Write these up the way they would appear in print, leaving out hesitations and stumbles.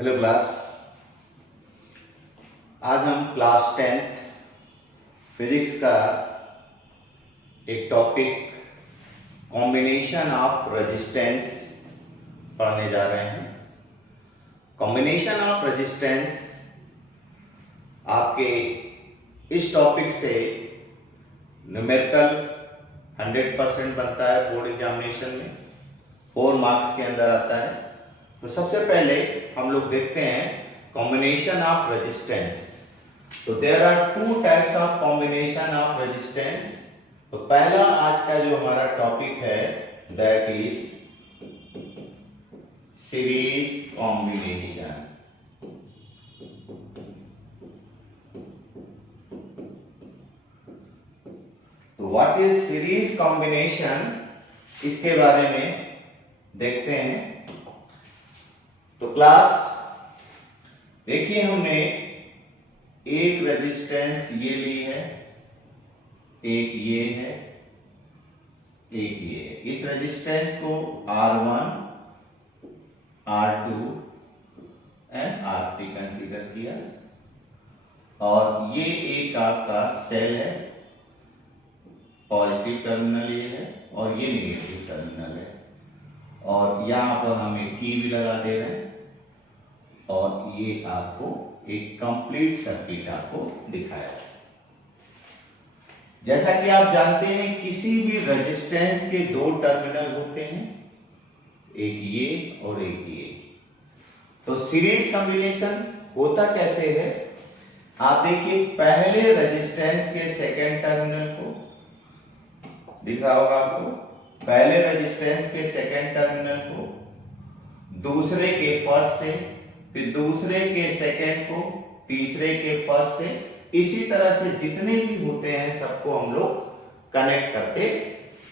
Hello class. आज हम class 10th physics का एक टॉपिक कॉम्बिनेशन ऑफ रेजिस्टेंस पढ़ने जा रहे हैं। कॉम्बिनेशन ऑफ रेजिस्टेंस आपके इस टॉपिक से न्यूमेरिकल 100% बनता है। बोर्ड एग्जामिनेशन में 4 मार्क्स के अंदर आता है। तो सबसे पहले हम लोग देखते हैं कॉम्बिनेशन ऑफ रेजिस्टेंस। तो there are 2 types of combination of resistance. तो पहला आज का जो हमारा टॉपिक है दैट इज सीरीज कॉम्बिनेशन। तो व्हाट इज सीरीज कॉम्बिनेशन, इसके बारे में देखते हैं। तो क्लास देखिए, हमने एक रेजिस्टेंस ये ली है, एक ये है, एक ये है। इस रेजिस्टेंस को R1, R2 and R3 consider किया और ये एक आपका सेल है, पॉजिटिव टर्मिनल ये है और ये नेगेटिव टर्मिनल है। और यहां पर हम एक की भी लगा दे रहे हैं और ये आपको एक कंप्लीट सर्किट आपको दिखाया है। जैसा कि आप जानते हैं किसी भी रेजिस्टेंस के 2 टर्मिनल होते हैं, एक ये और एक ये। तो सीरीज कॉम्बिनेशन होता कैसे है, आप देखिए पहले रेजिस्टेंस के सेकेंड टर्मिनल को दिख रहा होगा आपको, पहले रेजिस्टेंस के सेकेंड टर्मिनल को दूसरे के फर्स्ट से, फिर दूसरे के सेकेंड को तीसरे के फर्स्ट से, इसी तरह से जितने भी होते हैं सबको हम लोग कनेक्ट करते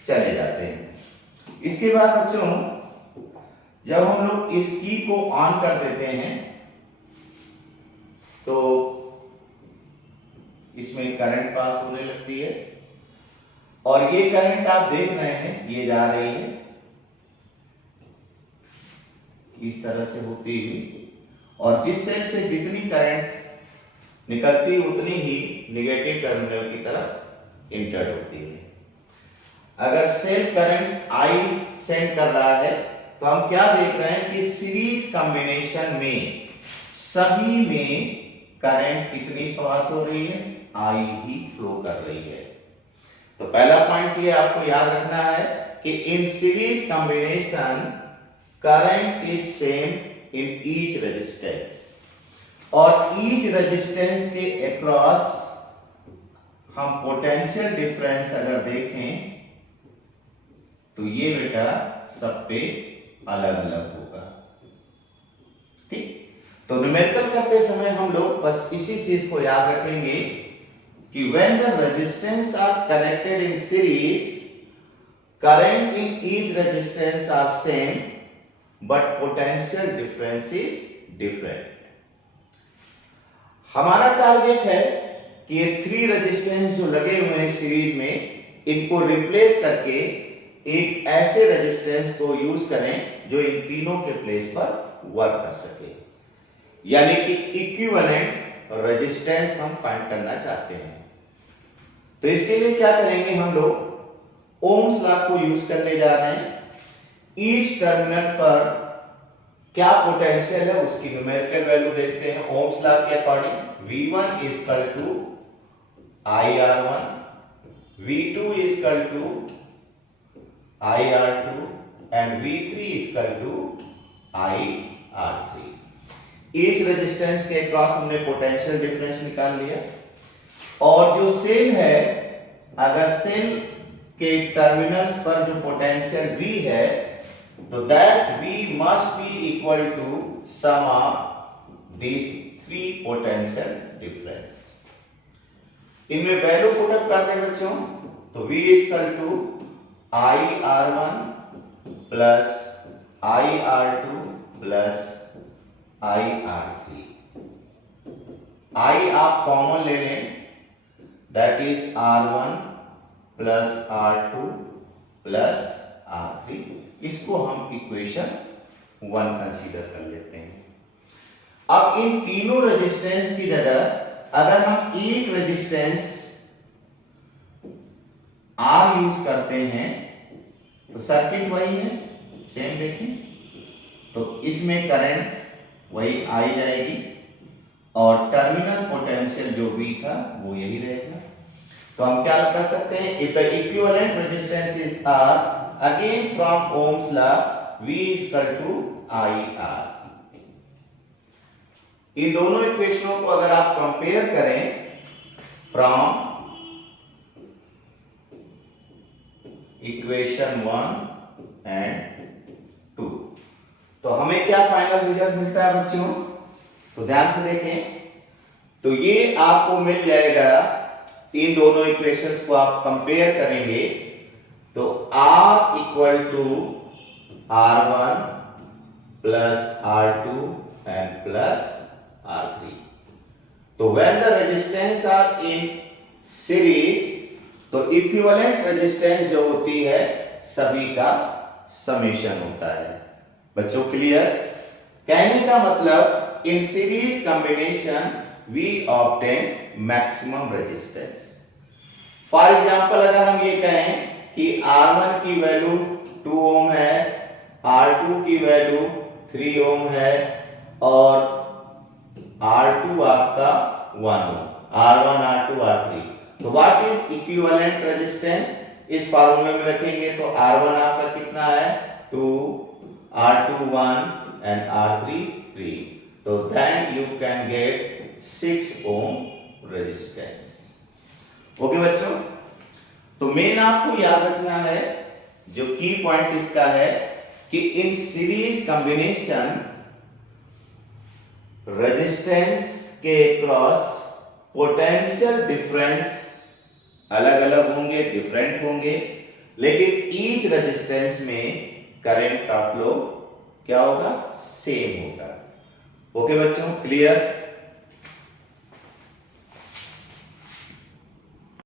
चले जाते हैं। इसके बाद बच्चों जब हम लोग इस की को ऑन कर देते हैं तो इसमें करंट पास होने लगती है और ये करंट आप देख रहे हैं ये जा रही है इस तरह से होती हुई, और जिस सेल से जितनी करंट निकलती उतनी ही नेगेटिव टर्मिनल की तरफ इंटर होती है। अगर सेल करंट I सेंड कर रहा है तो हम क्या देख रहे हैं कि सीरीज कॉम्बिनेशन में सभी में करंट कितनी पास हो रही है, I ही फ्लो कर रही है। तो पहला पॉइंट ये आपको याद रखना है कि इन series combination current is same in each resistance, और ईच रेजिस्टेंस के अक्रॉस हम पोटेंशियल डिफरेंस अगर देखें तो ये बेटा सब पे अलग अलग होगा। ठीक, तो न्यूमेरिकल करते समय हम लोग बस इसी चीज को याद रखेंगे कि when the resistance are connected in series, current in each resistance are same but potential difference is different। हमारा टारगेट है कि ये 3 रेजिस्टेंस जो लगे हुए हैं सीरीज में, इनको रिप्लेस करके एक ऐसे रेजिस्टेंस को यूज करें जो इन तीनों के प्लेस पर वर्क कर सके, यानी कि इक्विवेलेंट रेजिस्टेंस हम फाइंड करना चाहते हैं। तो इसके लिए क्या करेंगे, हम लोग ओम्स लॉ को यूज करने जा रहे हैं। ईच टर्मिनल पर क्या पोटेंशियल है उसकी न्यूमेरिकल वैल्यू देखते हैं। ओम्स लॉ के according V1 is equal to IR1, V2 is equal to IR2 and V3 is equal to IR3। Each resistance के अक्रॉस हमने पोटेंशियल डिफरेंस निकाल लिया, और जो सेल है, अगर सेल के टर्मिनल्स पर जो पोटेंशियल V है तो that V must be equal to sum of these 3 potential difference. इनमें वैल्यू पुट अप कर दें बच्चों, तो V is equal to IR1 plus IR2 plus IR3। I आप कॉमन ले लें, that is R1 plus R2 plus R3। इसको हम इक्वेशन 1 कंसीडर कर लेते हैं। अब इन तीनों रेजिस्टेंस की जगह अगर हम एक रेजिस्टेंस R यूज करते हैं तो सर्किट वही है, सेम देखें, तो इसमें करंट वही आई जाएगी और टर्मिनल पोटेंशियल जो V था वो यही रहेगा। तो हम क्या कर सकते हैं, if the equivalent resistance is R, again from ohm's law V is equal to IR। इन दोनों इक्वेशनों को अगर आप कंपेयर करें फ्रॉम इक्वेशन 1 एंड 2, तो हमें क्या फाइनल रिजल्ट मिलता है बच्चों, तो ध्यान से देखें। तो ये आपको मिल जाएगा, इन दोनों इक्वेशंस को आप कंपेयर करेंगे तो R equal to R1 plus R2 and plus R3। तो when the resistance are in series, तो इक्विवेलेंट रेजिस्टेंस जो होती है सभी का समेशन होता है। बच्चों क्लियर? कहने का मतलब in series combination we obtain maximum resistance. For example अगर हम ये कहें कि R1 की वैल्यू 2 ओम है, R2 की वैल्यू 3 ओम है और R2 आपका 1 ओम, R1 R2 R3, तो व्हाट इज इक्विवेलेंट रेजिस्टेंस? इस फार्मूले में रखेंगे तो R1 आपका कितना है 2, R2 1 एंड R3 3, तो then you can get 6 ohm resistance. Okay बच्चों, तो मेन आपको याद रखना है, जो की पॉइंट इसका है कि इन सीरीज कॉम्बिनेशन रेजिस्टेंस के क्रॉस पोटेंशियल डिफरेंस अलग अलग होंगे, डिफरेंट होंगे, लेकिन ईच रेजिस्टेंस में करंट का फ्लो क्या होगा, सेम होगा। ओके बच्चों, क्लियर?